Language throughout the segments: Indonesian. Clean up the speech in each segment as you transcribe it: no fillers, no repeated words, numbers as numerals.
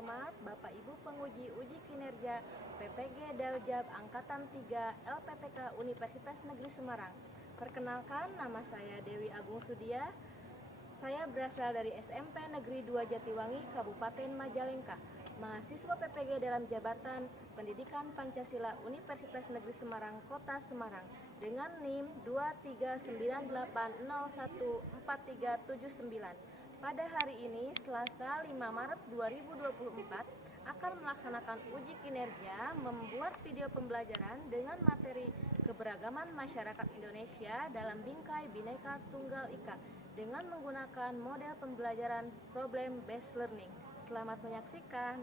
terhormat Bapak Ibu penguji uji kinerja PPG Daljab Angkatan 3 LPTK Universitas Negeri Semarang. Perkenalkan, nama saya Dewi Agung Sudia. Saya berasal dari SMP Negeri 2 Jatiwangi, Kabupaten Majalengka. Mahasiswa PPG dalam jabatan Pendidikan Pancasila Universitas Negeri Semarang, Kota Semarang, dengan NIM 239801439. Pada hari ini, Selasa 5 Maret 2024, akan melaksanakan uji kinerja membuat video pembelajaran dengan materi keberagaman masyarakat Indonesia dalam bingkai Bhinneka Tunggal Ika dengan menggunakan model pembelajaran problem based learning. Selamat menyaksikan.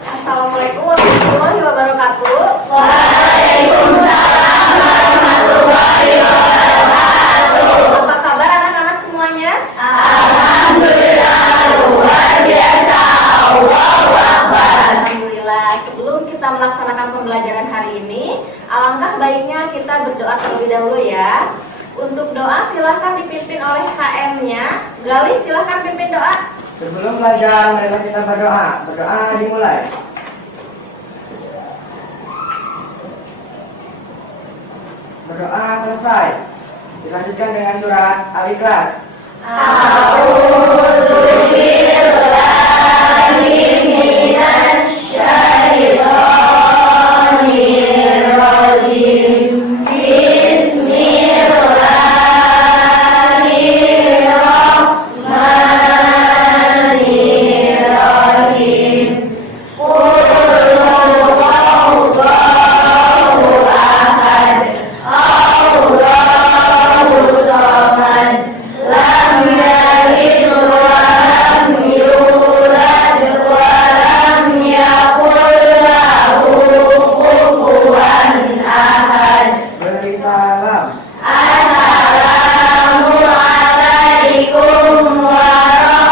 Assalamualaikum warahmatullahi wabarakatuh. Waalaikumsalam warahmatullahi wabarakatuh. Apa kabar anak-anak semuanya? Alhamdulillah, luar biasa. Allahu Akbar. Alhamdulillah. Sebelum kita melaksanakan pembelajaran hari ini, alangkah baiknya kita berdoa terlebih dahulu ya. Untuk doa silahkan dipimpin oleh KM-nya. Galih, silahkan pimpin doa. Sebelum belajar, marilah kita berdoa. Berdoa dimulai. Berdoa selesai. Dilanjutkan dengan surat Al-Ikhlas. A'udzu billahi minasy syaithanir rajim. Bismillahirrahmanirrahim. Qul huwallahu ahad. Allahu samad. Lam yalid wa lam yulad wa lam yakul lahu kufuwan ahad. Beri salam. Assalamualaikum warahmatullahi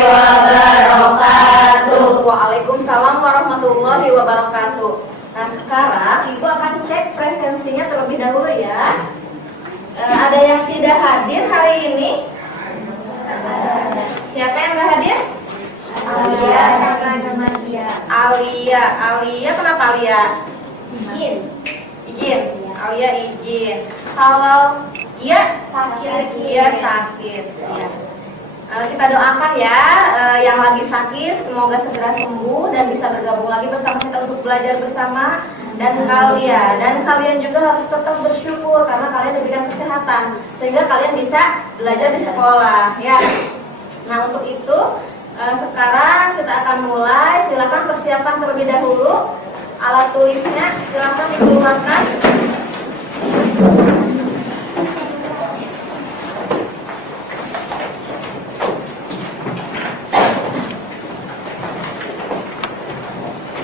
wabarakatuh. Waalaikumsalam warahmatullahi wabarakatuh. Nah, sekarang Ibu akan cek presensinya terlebih dahulu ya. Ada yang tidak hadir hari ini? Siapa yang nggak hadir? Alia sama dia. Alia, kenapa Alia? Izin. Alia izin. Kalau iya sakit. Ya. Kita doakan ya yang lagi sakit semoga segera sembuh dan bisa bergabung lagi bersama kita untuk belajar bersama. Dan kalian juga harus tetap bersyukur karena kalian di bidang kesehatan sehingga kalian bisa belajar di sekolah ya. Nah, untuk itu sekarang kita akan mulai. Silakan persiapan terlebih dahulu. Alat tulisnya silakan dikeluarkan.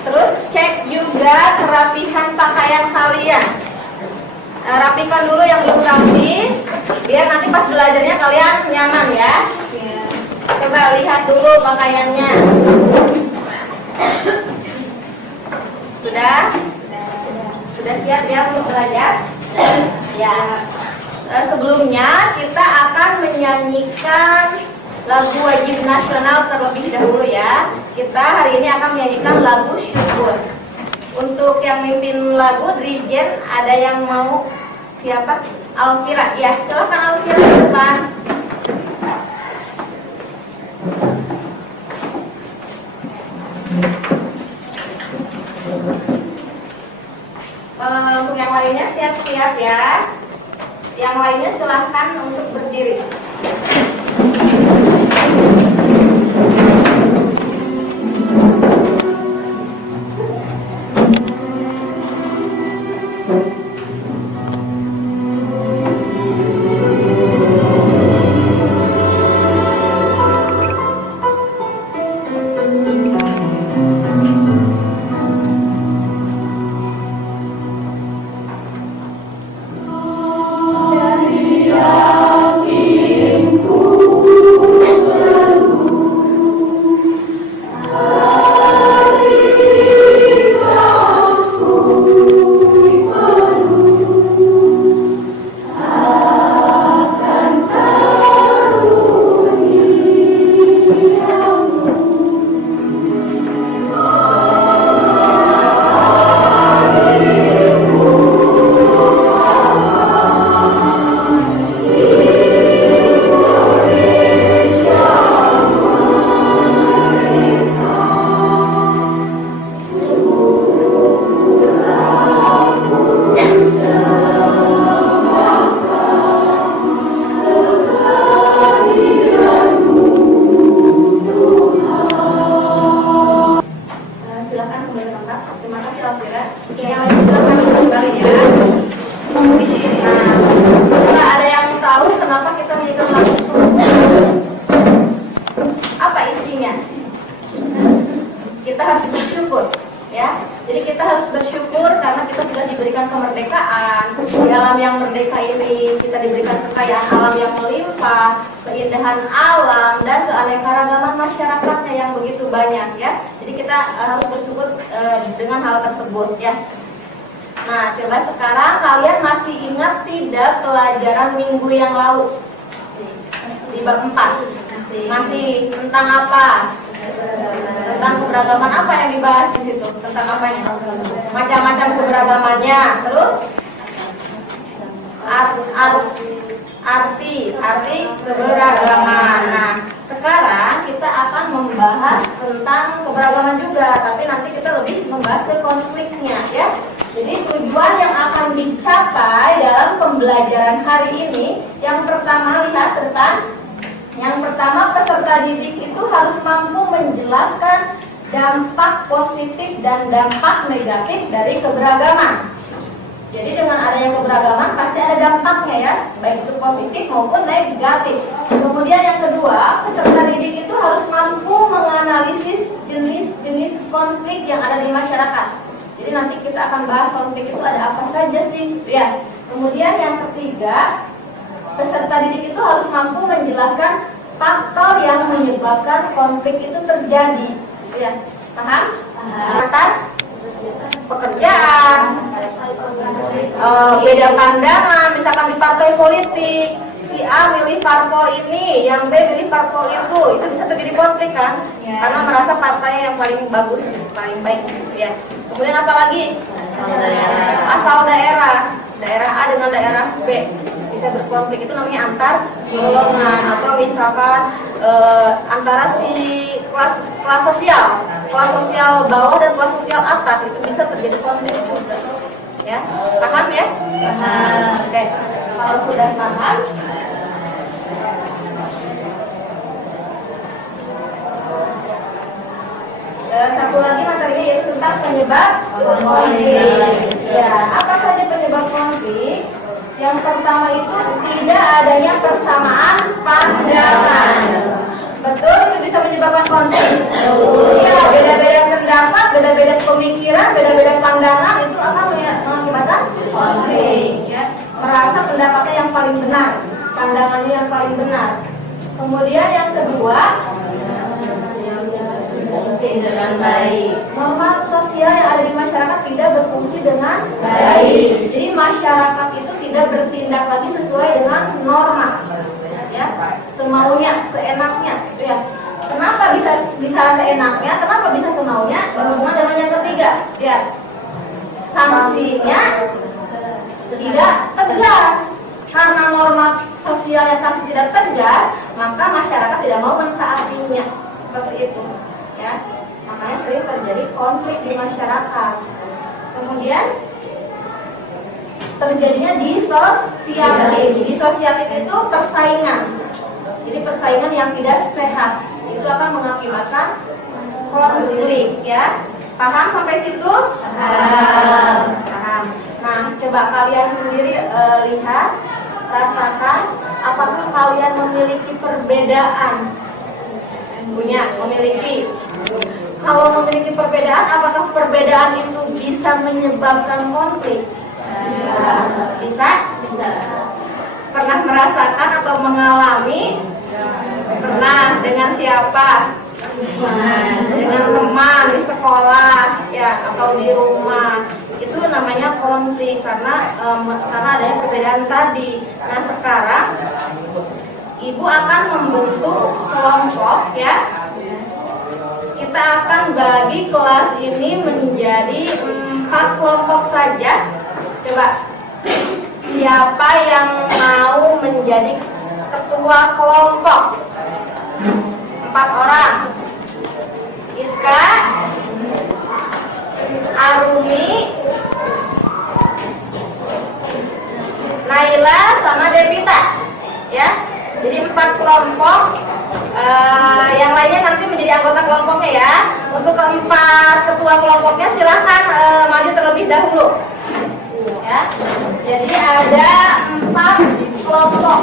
Terus cek juga kerapihan pakaian kalian. Rapikan dulu yang belum rapi, biar nanti pas belajarnya kalian nyaman ya. Coba lihat dulu pakaiannya. Sudah siap ya untuk belajar? Ya. Sebelumnya kita akan menyanyikan lagu wajib nasional terlebih dahulu ya. Kita hari ini akan menyanyikan lagu Syukur. Untuk yang mimpin lagu Dirijen ada yang mau siapa? Alfira. Ya, silakan Alfira ke depan. Untuk yang lainnya siap-siap ya. Yang lainnya silahkan untuk berdiri. Dari yakin ku bersyukur. Ya, jadi kita harus bersyukur karena kita sudah diberikan kemerdekaan. Di alam yang merdeka ini kita diberikan kekayaan alam yang melimpah, keindahan alam dan keanekaragaman masyarakatnya yang begitu banyak ya. Jadi kita harus bersyukur dengan hal tersebut ya. Nah, coba sekarang kalian masih ingat tidak pelajaran minggu yang lalu? Di bab 4. Masih tentang apa? Tentang keberagaman apa yang dibahas di situ? Tentang apa ini? Macam-macam keberagamannya. Terus arti keberagaman. Nah, sekarang kita akan membahas tentang keberagaman juga, tapi nanti kita lebih membahas ke konfliknya ya. Jadi tujuan yang akan dicapai dalam pembelajaran hari ini, yang pertama lihat tentang yang pertama, peserta didik itu harus mampu menjelaskan dampak positif dan dampak negatif dari keberagaman. Jadi dengan adanya keberagaman pasti ada dampaknya ya, baik itu positif maupun negatif. Kemudian yang kedua, peserta didik itu harus mampu menganalisis jenis-jenis konflik yang ada di masyarakat. Jadi nanti kita akan bahas konflik itu ada apa saja sih ya. Kemudian yang ketiga, peserta didik itu harus mampu menjelaskan faktor yang menyebabkan konflik itu terjadi. Ya, paham? Atas pekerjaan, beda pandangan, misalkan di partai politik, si A milih parpol ini, yang B milih parpol itu bisa terjadi konflik kan? Karena merasa partai yang paling bagus, paling baik. Ya. Kemudian apa lagi? Asal daerah, daerah A dengan daerah B bisa berkonflik, itu namanya antar golongan, atau misalkan antara si kelas sosial bawah dan kelas sosial atas itu bisa terjadi konflik juga. Ya, paham ya? Paham. Oke, kalau sudah paham, satu lagi materinya yaitu tentang penyebab konflik. Ya, apa saja penyebab konflik? Yang pertama itu tidak adanya persamaan pandangan. Betul, itu bisa menyebabkan konflik. Ya, beda-beda pendapat, beda-beda pemikiran, beda-beda pandangan itu akan mengakibatkan konflik. Ya, merasa pendapatnya yang paling benar, pandangannya yang paling benar. Kemudian yang kedua, dengan baik. Norma sosial yang ada di masyarakat tidak berfungsi dengan baik. Jadi masyarakat itu tidak bertindak lagi sesuai dengan norma, ya, semaunya, seenaknya, gitu ya. Kenapa bisa seenaknya? Kenapa bisa semaunya? Berhubungan dengan yang ketiga, ya, sanksinya tidak tegas. Karena norma sosialnya sanksi tidak tegas, maka masyarakat tidak mau mentaatinya. Seperti itu. Ya, makanya sering terjadi konflik di masyarakat. Kemudian terjadinya disosialisme. Disosialisme itu persaingan. Jadi persaingan yang tidak sehat itu akan mengakibatkan konflik. Ya, paham sampai situ? Paham. Nah, coba kalian sendiri lihat, rasakan, apakah kalian memiliki perbedaan? Memiliki. Kalau memiliki perbedaan, apakah perbedaan itu bisa menyebabkan konflik? Bisa. Pernah merasakan atau mengalami? Pernah. Dengan siapa? Dengan teman di sekolah, ya, atau di rumah. Itu namanya konflik karena adanya perbedaan tadi. Nah, sekarang Ibu akan membentuk kelompok, ya. Kita akan bagi kelas ini menjadi 4 kelompok saja. Coba, siapa yang mau menjadi ketua kelompok? 4 orang. Iska, Arumi, Naila, sama Devita, ya. Jadi 4 kelompok. Yang lainnya nanti menjadi anggota kelompoknya ya. Untuk keempat ketua kelompoknya silahkan maju terlebih dahulu. Ya. Jadi ada 4 kelompok.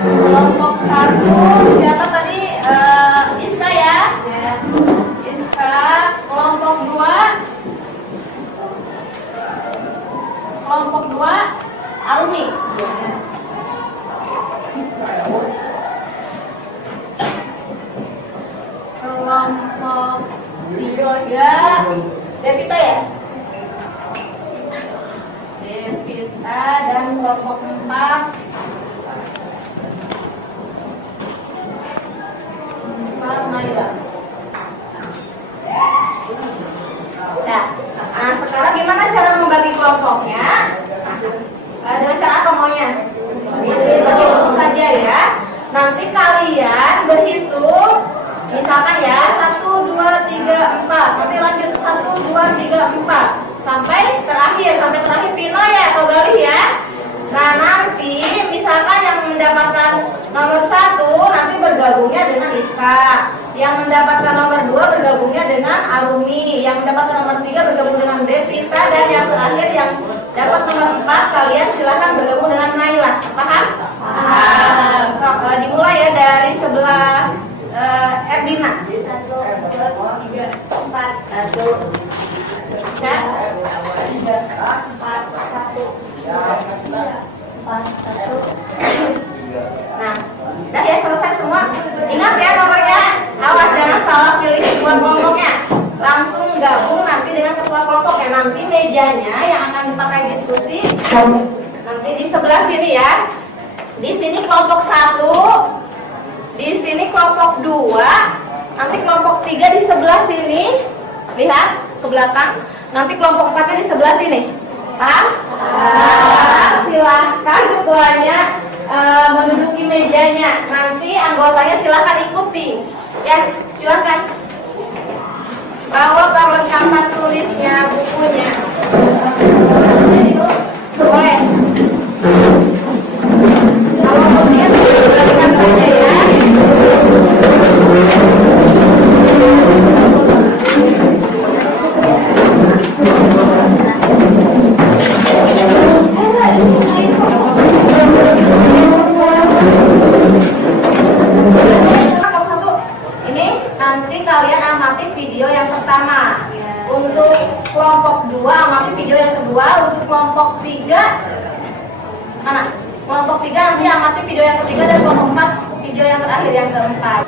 Kelompok 1 siapa Arumi. Kelompok tiga Devita ya? Devita dan kelompok 4 Naila. Nah, sekarang gimana cara membagi kelompoknya? Dengan cara apa maunya? Bagi kelompok saja ya. Nanti kalian berhitung, misalkan ya 1, 2, 3, 4. Nanti lanjut 1, 2, 3, 4 sampai terakhir Pino ya atau Galih ya. Nah nanti misalkan yang mendapatkan nomor 1 nanti bergabungnya dengan Ika, yang mendapatkan nomor 2 bergabungnya dengan Arumi, yang mendapatkan nomor 3 bergabung dengan Devita, dan yang terakhir yang dapat nomor 4 kalian silahkan bergabung dengan Naila. Paham? Paham. Dimulai ya dari sebelah Erdina. 1, 2, 3, 4. 1, 2, 3, 4, 1, 2, 3, 4, 1. Nah, udah ya selesai semua. Ingat ya nomornya. Awas jangan salah pilih ketua kelompoknya. Langsung gabung nanti dengan ketua kelompoknya. Nanti mejanya yang akan dipakai diskusi nanti di sebelah sini ya. Di sini kelompok 1, di sini kelompok 2, nanti kelompok 3 di sebelah sini. Lihat ke belakang. Nanti kelompok 4 di sebelah sini. Paham? Silahkan ketuanya menduduki mejanya. Nanti anggotanya silahkan ikuti. Ya, silahkan. Bawa perlengkapan tulisnya, bukunya. Boleh. Kalau bukunya diberikan saja ya. Ini nanti kalian amati video yang pertama. Untuk kelompok 2 amati video yang kedua. Untuk kelompok 3 mana? Kelompok 3 nanti amati video yang ketiga, dan kelompok 4 video yang terakhir yang keempat.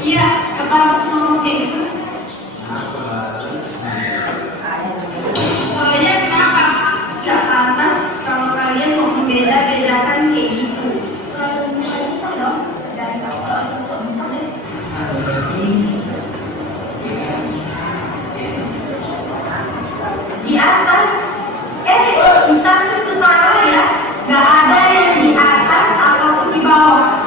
Iya, kepala semua gitu. Pokoknya kenapa? Gak pantas kalau kalian mau membeda-bedakan kayak gitu. Di atas, kita ke setara ya. Gak ada yang di atas ataupun di bawah.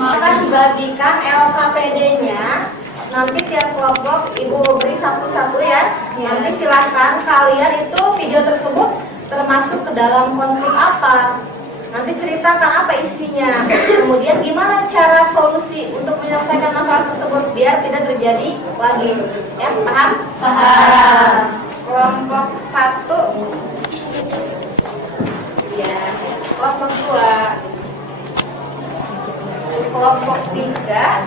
Maka dibagikan LKPD-nya. Nanti tiap kelompok ibu beri satu-satu ya. Nanti silahkan kalian itu video tersebut termasuk ke dalam konflik apa. Nanti ceritakan apa isinya. Kemudian gimana cara solusi untuk menyelesaikan masalah tersebut biar tidak terjadi lagi. Ya, paham? Paham. Kelompok 1. Ya, kelompok 2. Kelompok 3.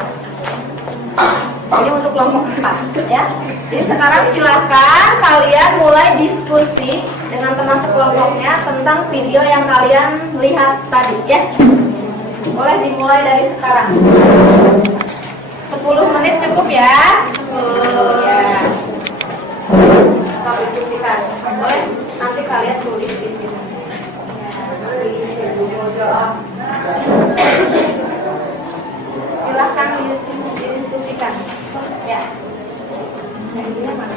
Ini untuk kelompok 4 ya. Jadi sekarang silakan kalian mulai diskusi dengan teman sekelompoknya tentang video yang kalian lihat tadi ya. Boleh dimulai dari sekarang. 10 menit cukup ya. 10 ya. Kita diskusikan. Boleh? Nanti kalian tulis di sini. Silahkan didiskusikan. Ya. Yang ini mana?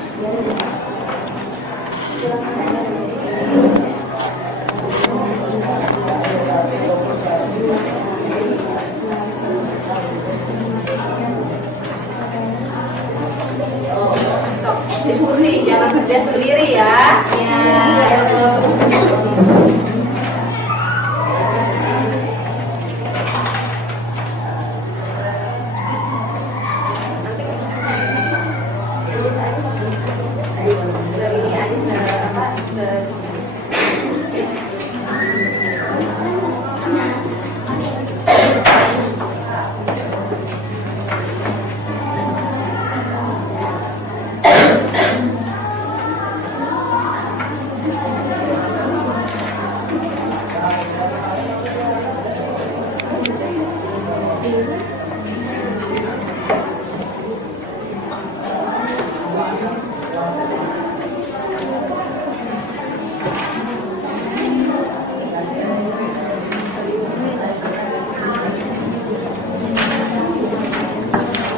Diskusi, jangan kerja sendiri ya.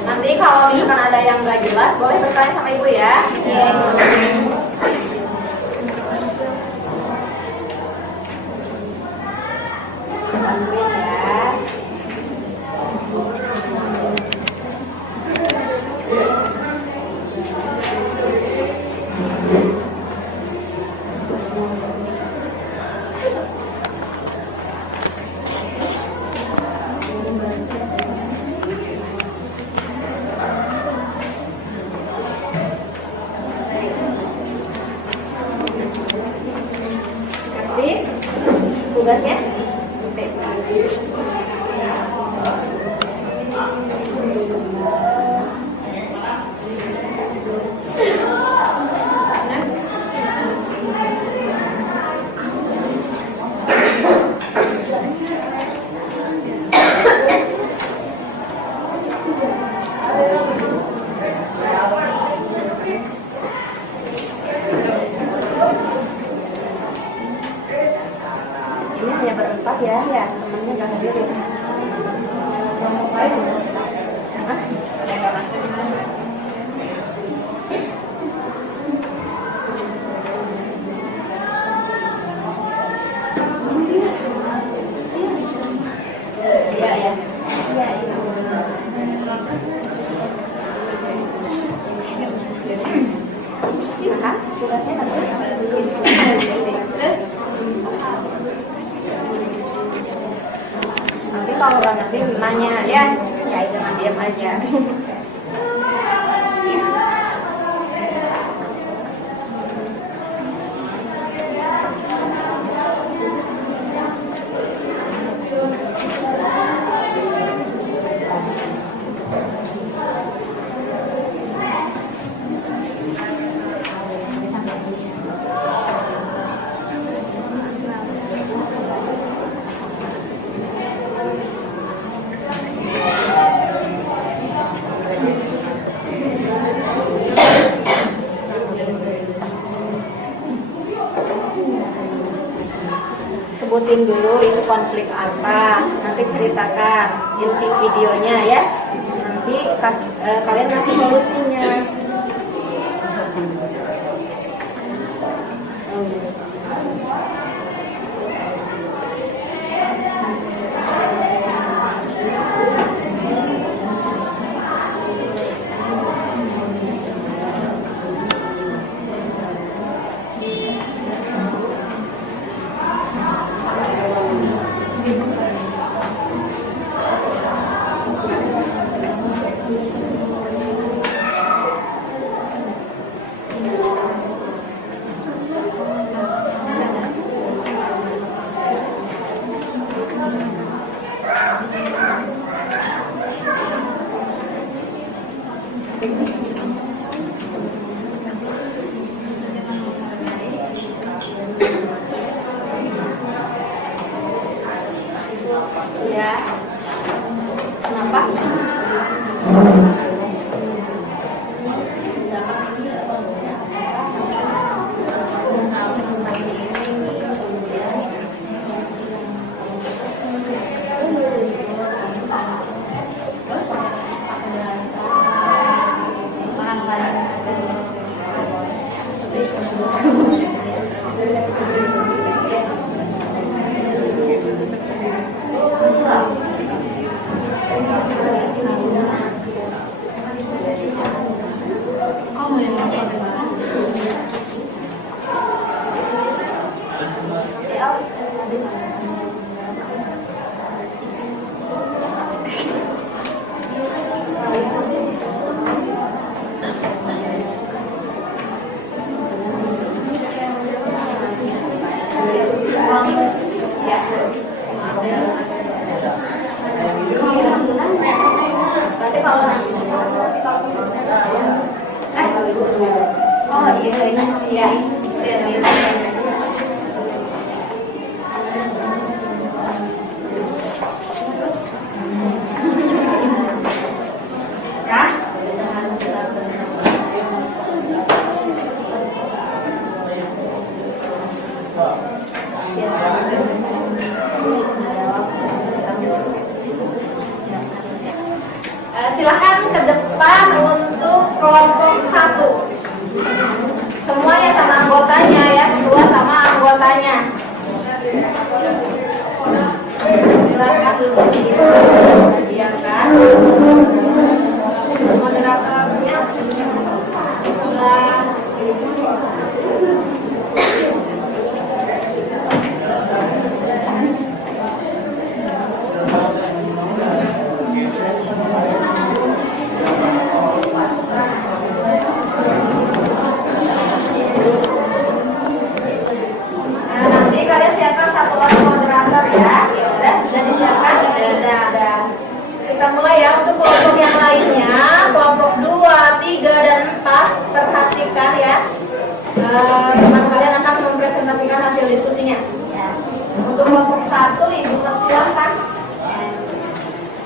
Nanti kalau misalkan ada yang nggak jelas, boleh bertanya sama ibu ya. Bantuin ya. Kasih tugasnya. Ini hanya berempat ya, temennya nggak hadir ya. Hah? Ada yang nggak masuk? Iya ya. Silakan, tugasnya nanti. Terus nanti kalau nggak ngerti nanya ya, jangan diam aja. Sebutin dulu itu konflik apa, nanti ceritakan inti videonya ya. Nanti kalian ngasih solusinya. Ya. Kenapa? Berarti kalau oh iya ini sih ya. Silakan ke depan untuk kelompok 1. Semuanya sama anggotanya ya, ketua sama anggotanya. Silakan duduk diamkan. Moderatornya nanti kalian siapkan satu orang moderator ya. Ya udah disiapkan. Ada. Kita mulai ya untuk kelompok yang lainnya, kelompok 2, 3 dan 4 perhatikan ya. Teman kalian akan mempresentasikan hasil diskusinya. Ya. Untuk kelompok 1 Ibu silakan.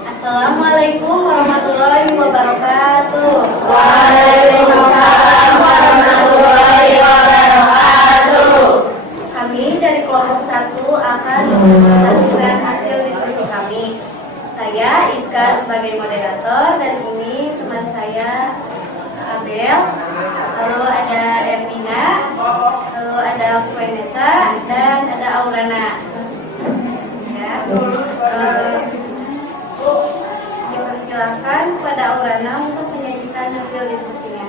Assalamualaikum warahmatullahi wabarakatuh. Waalaikumsalam warahmatullahi wabarakatuh. Kami dari kelompok 1 akan mempresentasikan hasil diskusi kami. Saya Iska sebagai moderator dan ini teman saya Abel, lalu ada Ermina, lalu ada Veneta dan ada Aurana. Ya, silakan kepada Aurana untuk menyajikan hasil diskusinya.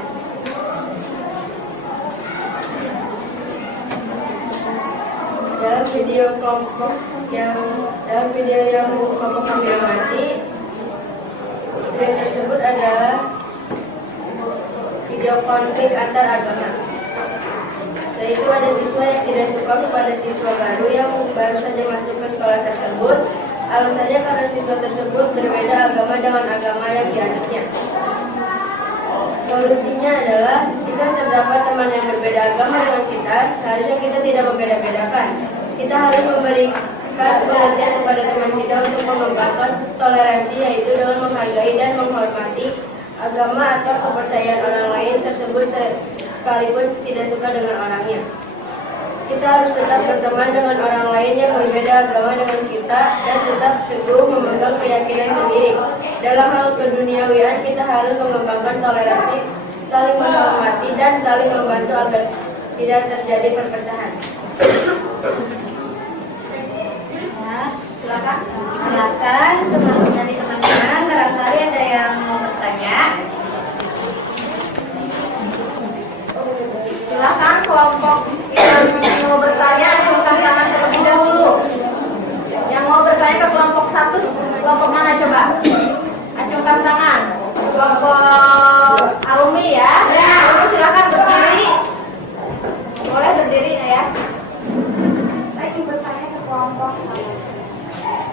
Dalam video yang kelompok kami amati, video tersebut adalah video konflik antar agama. Yaitu ada siswa yang tidak suka kepada siswa baru yang baru saja masuk ke sekolah tersebut. Alasannya karena siswa tersebut berbeda agama dengan agama yang dianutnya. Solusinya adalah jika terdapat teman yang berbeda agama dengan kita, seharusnya kita tidak membeda-bedakan. Kita harus memberikan pengertian kepada teman kita untuk mengembangkan toleransi, yaitu dengan menghargai dan menghormati agama atau kepercayaan orang lain tersebut sekalipun tidak suka dengan orangnya. Kita harus tetap berteman dengan orang lain yang berbeda agama dengan kita dan tetap teguh memegang keyakinan sendiri. Dalam hal keduniawian, kita harus mengembangkan toleransi, saling menghormati dan saling membantu agar tidak terjadi perpecahan. Ya, silakan teman-teman barangkali ada yang mau bertanya. Silakan kelompok yang mau bertanya acungkan tangan terlebih dahulu. Yang mau bertanya ke kelompok 1, kelompok mana coba? Acungkan tangan. Kelompok Arumi ya. Ya, Arumi silakan berdiri. Boleh berdiri ya. Saya ingin bertanya ke kelompok 1.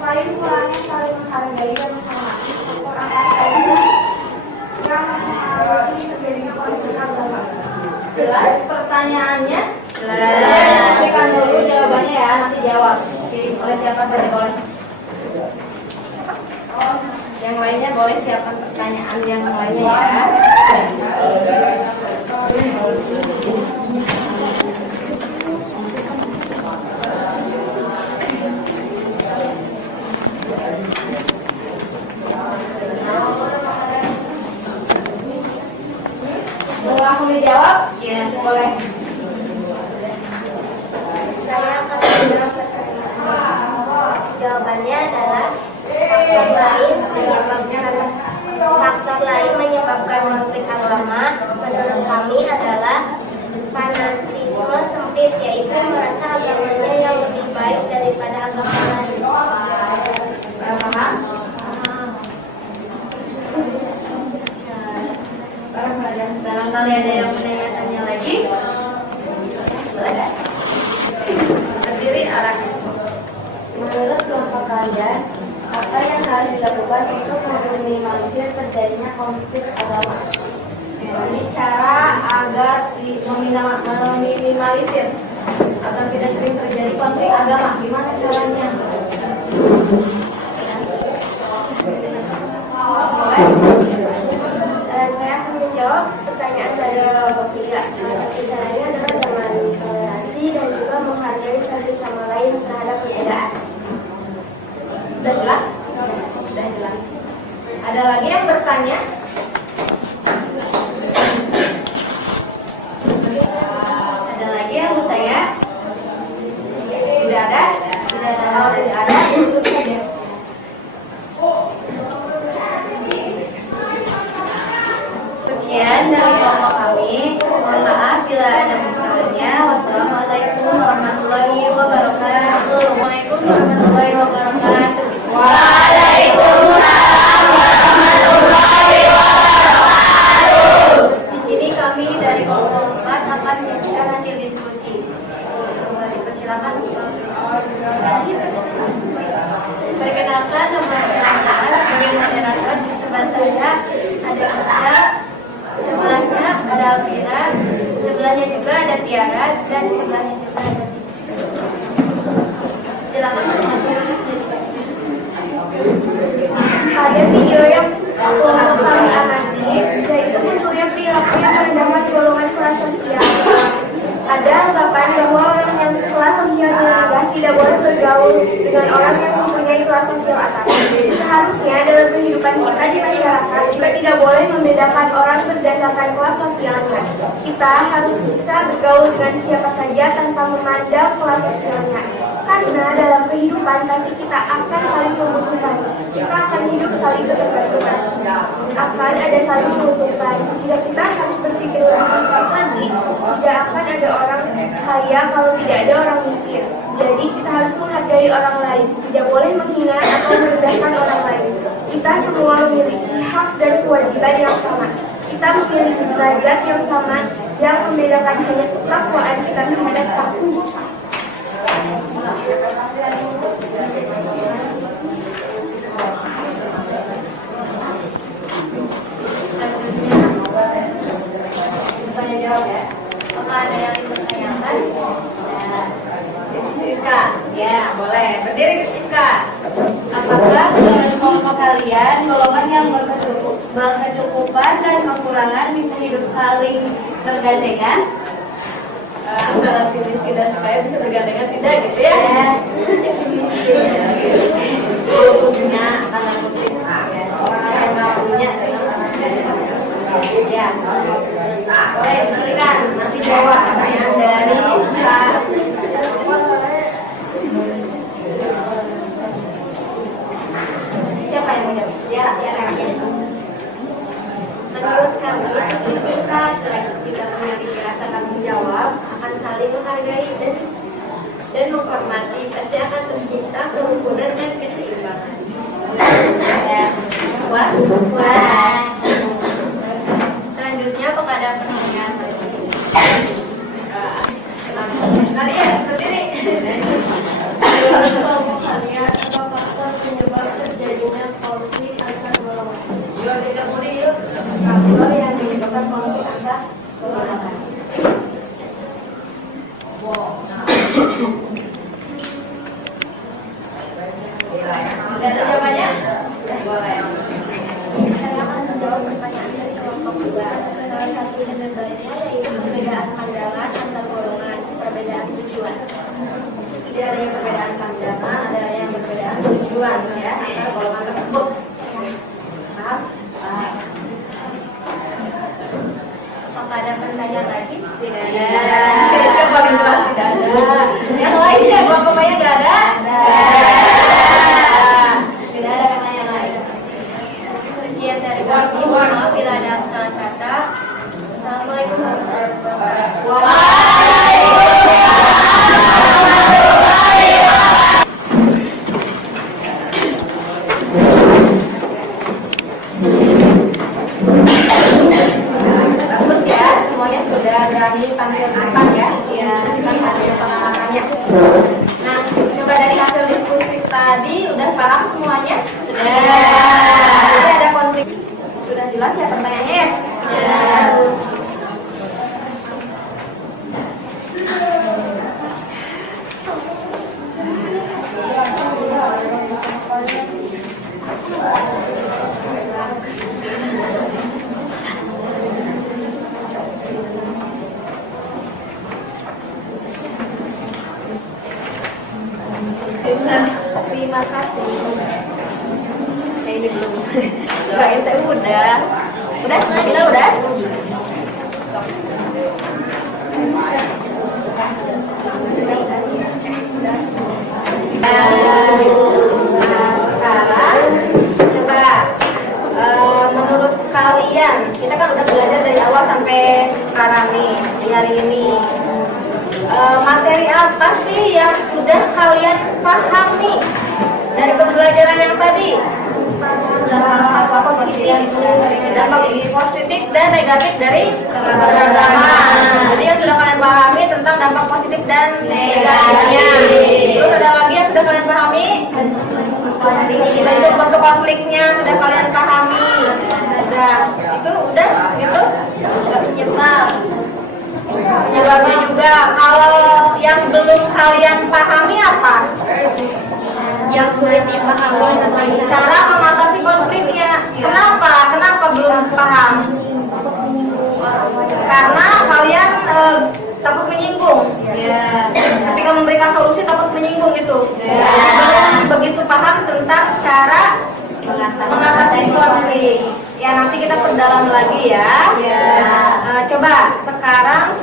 Selain pulangnya saling menghargai dan menghormati orang lain, kurang menghormati terjadinya konflik agama. Jelas pertanyaannya? Jelas. Pastikan dulu jawabannya ya, nanti jawab. Boleh siapkan saja boleh. Yang lainnya boleh siapkan pertanyaan yang lainnya ya. Mau langsung dijawab? Ya, boleh. Saya akan menjawab jawabannya adalah faktor lain menyebabkan konflik agama menurut kami adalah fanatisme sempit, yaitu merasa agamanya yang lebih baik ada yang menanyakannya lagi? Boleh. Berdiri arah. Menurut kelompok kalian, apa yang harus dilakukan untuk meminimalisir terjadinya konflik agama? Ini cara agar meminimalisir agar tidak sering terjadi konflik agama. Gimana caranya? Saya akan menjawab pertanyaan dari kelompok 3. Salah satu caranya adalah dengan toleransi dan juga menghargai satu sama lain terhadap perbedaan. Sudah jelas? Sudah jelas. Ada lagi yang bertanya? Ada lagi yang bertanya? Tidak ada? Tidak ada. Kalau tidak ada, tutup saja. Sekian dari kelompok kami. Mohon maaf bila ada kesalahannya. Wassalamualaikum warahmatullahi wabarakatuh. Waalaikumsalam warahmatullahi wabarakatuh. Waalaikumsalam warahmatullahi wabarakatuh. Di sini kami dari kelompok 4 akan memberikan hasil diskusi. Dipersilakan. Perkenalkan, nama saya sebagai moderator. Di sebelah saya ada Aca, sebelahnya ada Alvira, sebelahnya juga ada Tiara, dan sebelahnya juga ada Cici. Silakan. Pada video yang kami amati, yaitu munculnya perilaku yang merendahkan golongan kelas sosial. Ada anggapan bahwa orang yang kelas sosial rendah tidak boleh bergaul dengan orang yang mempunyai kelas sosial atas. Seharusnya dalam kehidupan kita di masyarakat juga tidak boleh membedakan orang berdasarkan kelas sosialnya. Kita harus bisa bergaul dengan siapa saja tanpa memandang kelas sosialnya. Karena dalam kehidupan nanti kita akan saling membutuhkan. Kita akan hidup saling bergantungan. Akan ada saling menguntungkan. Jika kita harus berpikir lebih lagi, tidak akan ada orang kaya kalau tidak ada orang miskin. Jadi kita harus menghargai orang lain. Tidak boleh menghina atau merendahkan orang lain. Kita semua memiliki hak dan kewajiban yang sama. Kita memiliki derajat yang sama. Yang membedakan hanya ketakwaan kita terhadap Sang Pencipta. Saya jawab ya. Apakah ada yang dipertanyakan? Rizka, ya boleh. Berdiri Rizka. Apakah menurut kelompok kalian golongan yang berkecukupan dan kekurangan bisa hidup saling bergandengan? Antara si miskin dan kaya bisa bergandengan tidak gitu ya? Punya tanda kutip orang yang nggak punya ya. Boleh berikan nanti jawab pertanyaan dari siapa yang menjawab? Ya. Menurut kami, ketika kita memiliki rasa tanggung jawab, akan saling menghargai dan menghormati, pasti akan tercipta kerukunan dan keseimbangan. Ya, puas. Selanjutnya kepada penanya. Kalian berdiri. Menurut kelompok kalian, apa faktor penyebab terjadinya konflik antar golongan? Yuk, tidak boleh yuk. Faktor yang menyebabkan konflik antar golongan. Sudah ada jawabannya? Boleh. Saya akan menjawab pertanyaan dari kelompok 2. Salah satu penyebabnya yaitu perbedaan pandangan antar golongan, perbedaan tujuan. Jadi ada yang perbedaan pandangan, ada yang perbedaan tujuan ya antara golongan tersebut. Paham? Apakah ada pertanyaan lagi? Tidak ada. Coba jelas tidak ada. Yang lain ya, kelompok lain tidak ada. Tidak ada pertanyaan lain. Sekian dari kami. Mohon maaf bila ada kesalahan kata. Assalamualaikum warahmatullahi wabarakatuh. tadi udah paham semuanya? Sudah. Jadi ada konflik. Sudah jelas ya pertanyaannya? Sudah. Terima kasih. Ini belum. Kirain teh udah. Udah? Kita udah? Sekarang coba menurut kalian, kita kan udah belajar dari awal sampai sekarang nih di hari ini. Materi apa sih yang sudah kalian pahami dari pembelajaran yang tadi? Dampak positif dan negatif dari keberagaman. Jadi yang sudah kalian pahami tentang dampak positif dan negatifnya. Terus ada lagi yang sudah kalian pahami? Bentuk konfliknya sudah kalian pahami. Udah, itu udah gitu. Penyebabnya juga. Kalau yang belum kalian pahami apa? Yang sulit dipahami cara mengatasi konfliknya. Kenapa? Kenapa belum paham? Karena kalian takut menyinggung. Ya. Ketika memberikan solusi takut menyinggung itu. Belum begitu paham tentang cara mengatasi konflik. Ya nanti kita perdalam lagi ya. Coba sekarang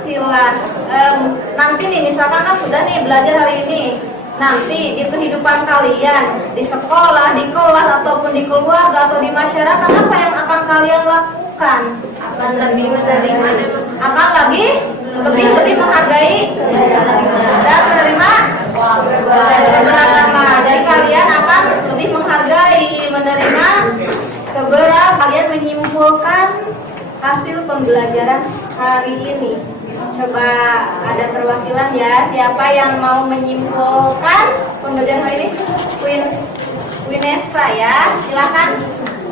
nanti nih misalkan kan sudah nih belajar hari ini. Nanti di kehidupan kalian di sekolah, di kelas ataupun di keluarga atau di masyarakat apa yang akan kalian lakukan? Akan lebih menerima, akan lebih menghargai dan menerima beragama. Jadi kalian akan lebih menghargai, menerima keberagaman. Kalian menyimpulkan hasil pembelajaran hari ini. Coba ada perwakilan ya, siapa yang mau menyimpulkan pembelajaran hari ini? Winesa ya, silakan.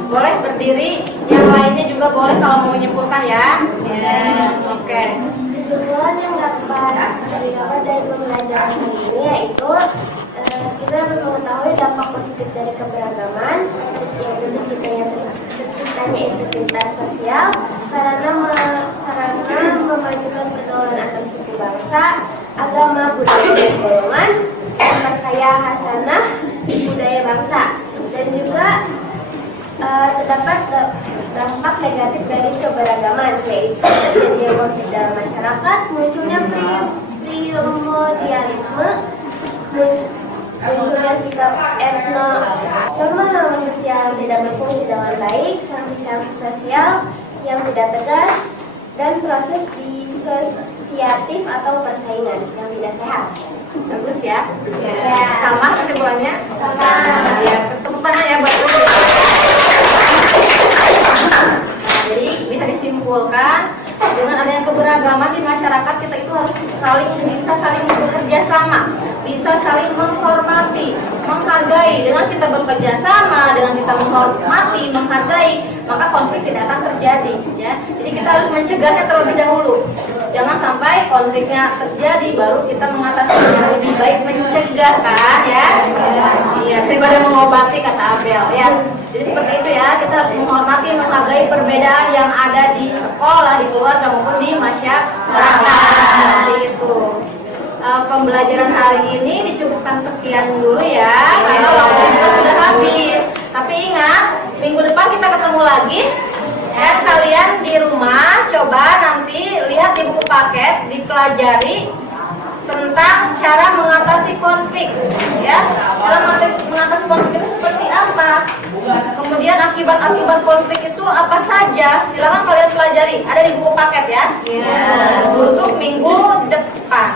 Boleh berdiri, yang lainnya juga boleh kalau mau menyimpulkan ya. Oke. Kesimpulan yang dapat didapat dari pembelajaran hari ini yaitu kita dapat mengetahui dampak positif dari keberagaman, yaitu terciptanya integritas sosial karena memajukan pergaulan antar suku bangsa, agama, budaya dan golongan, memperkaya hasanah budaya bangsa, dan juga terdapat dampak negatif dari keberagaman, yaitu terjadinya konflik dalam masyarakat, munculnya primordialisme, munculnya sikap norma sosial tidak berfungsi dengan baik, sanksi sosial yang tidak tegas, dan proses disosiatif atau persaingan yang tidak sehat. Bagus ya. Sama kesimpulannya? Sama. Ya, tepuk tangan ya buat jadi bisa disimpulkan dengan adanya keberagaman di masyarakat kita itu harus bisa saling bekerja sama, bisa saling menghormati, menghargai. Dengan kita bekerja sama, dengan kita menghormati, menghargai, maka konflik tidak akan terjadi. Ya, jadi kita harus mencegahnya terlebih dahulu. Jangan sampai konfliknya terjadi baru kita mengatasinya. Lebih baik mencegah kan ya? Iya, daripada mengobati kata Abel ya. Jadi seperti itu ya, kita harus menghormati, menghargai perbedaan yang ada di sekolah, di keluarga maupun di masyarakat. Itu pembelajaran hari ini dicukupkan sekian dulu ya, karena waktu kita sudah habis. Tapi ingat, minggu depan kita ketemu lagi. Dan kalian di rumah coba nanti lihat di buku paket, dipelajari tentang cara mengatasi konflik, ya. Cara mengatasi konflik itu seperti apa? Kemudian akibat-akibat konflik itu apa saja? Silakan kalian pelajari. Ada di buku paket ya. Untuk minggu depan,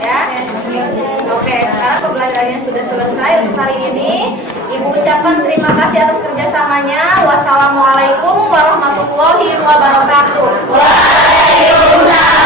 ya. Oke, sekarang pembelajarannya sudah selesai untuk hari ini. Ibu ucapkan terima kasih atas kerjasamanya. Wassalamualaikum warahmatullahi wabarakatuh. Waalaikumsalam.